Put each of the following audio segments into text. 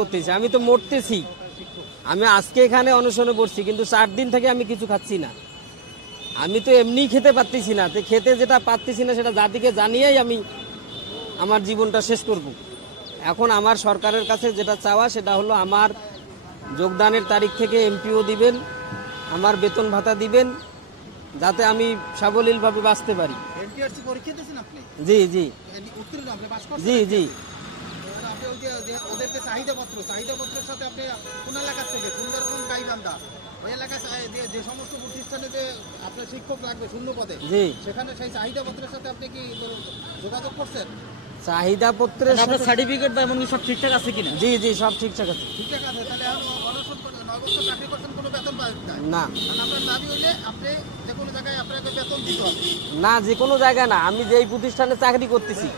করতেছি, আমি তো মরতেছি। আমি আজকে এখানে অনশনে বসছি, কিন্তু 4 দিন থেকে আমি কিছু খাচ্ছি না। আমি তো এমনি খেতে পারতেছি না, তো খেতে যেটা পারতেছি না সেটা জাতিকে জানিয়েই আমি আমার জীবনটা শেষ করব। এখন আমার সরকারের কাছে যেটা চাওয়া সেটা হলো আমার যোগদানের তারিখ থেকে এমপিও দিবেন, আমার বেতন ভাতা দিবেন, যাতে আমি সাবলীলভাবে বাঁচতে পারি। এনটিআরসি পরীক্ষা দিয়েছেন আপনি? জি জি উত্তীর্ণ, আপনি পাস করছেন? জি জি আপনি ওই যে ওদেরকে চাহিদাপত্রের সাথে আপনি কোন এলাকা থেকে, সুন্দরবন গাইবান্ধা ওই এলাকায় যে সমস্ত প্রতিষ্ঠানে যে আপনার শিক্ষক লাগবে শূন্য পদে, জি সেখানে সেই চাহিদাপত্রের সাথে আপনি কি যোগাযোগ করছেন? চাহিদা পত্রের আপনার সার্টিফিকেট বা এমন সব ঠিকঠাক আছে কিনা? জি জি সব ঠিকঠাক আছে। ঠিকঠাক আছে, তাহলে এখন অনশন 9 বছর চাকরি করছেন, কোনো বেতন পাবেন না কারণ আপনার দাবি হইলে আপনি যে কোনো জায়গায় আপনাকে বেতন দিতে হবে। না, যে কোনো জায়গায় না, আমি যেই প্রতিষ্ঠানে চাকরি করতেছি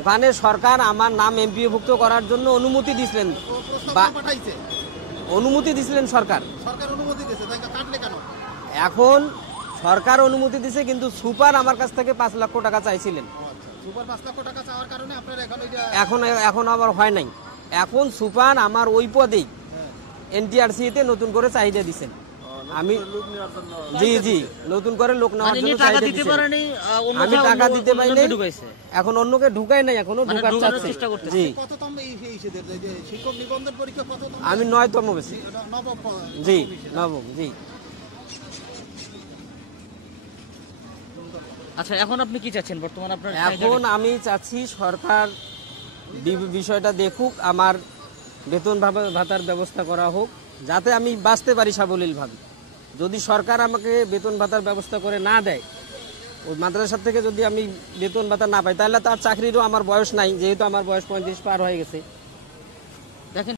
ওখানে সরকার আমার নাম এমপিওভুক্ত করার জন্য অনুমতি দিছিলেন, ও প্রস্তাব বা- পাঠাইছে, অনুমতি দিছিলেন সরকার। সরকার অনুমতি দিয়েছে, তাই কাটলে কেন? এখন সরকার অনুমতি দিছে, কিন্তু সুপার আমার কাছ থেকে 5 লক্ষ টাকা চাইছিলেন। সুপার 5 লক্ষ টাকা চাওয়ার কারণে আপনার এখন ওইটা এখন আবার হয় নাই। এখন সুপার আমার ওই পদেই এনটিআরসি-তে নতুন করে চাহিদা দিছেন। আমি জি জি নতুন করে লোক নেওয়ার মানে জন্য টাকা চাহিদা দিতে দিছেন। পারেনি, আমি টাকা দিতে পাইনি, ঢুকাইছে। এখন অন্যকে ঢুকাই নাই, এখনো মানে ঢুকার ঢুকানোর চাচ্ছে। চেষ্টা করতেছে। জি কততম যে শিক্ষক নিবন্ধন পরীক্ষা কততম? আমি 9তম বেশি। নবম জি নবম। জি আচ্ছা, এখন আপনি কি চাচ্ছেন বর্তমানে আপনার? এখন আমি চাচ্ছি সরকার বিষয়টা দেখুক, আমার বেতন ভাতার ব্যবস্থা করা হোক, যাতে আমি বাঁচতে পারি সাবলীলভাবে। যদি সরকার আমাকে বেতন ভাতার ব্যবস্থা করে না দেয়, ওই মাদ্রাসা থেকে যদি আমি বেতন ভাতা না পাই, তাহলে তার চাকরিরও আমার বয়স নাই, যেহেতু আমার বয়স 35 পার হয়ে গেছে।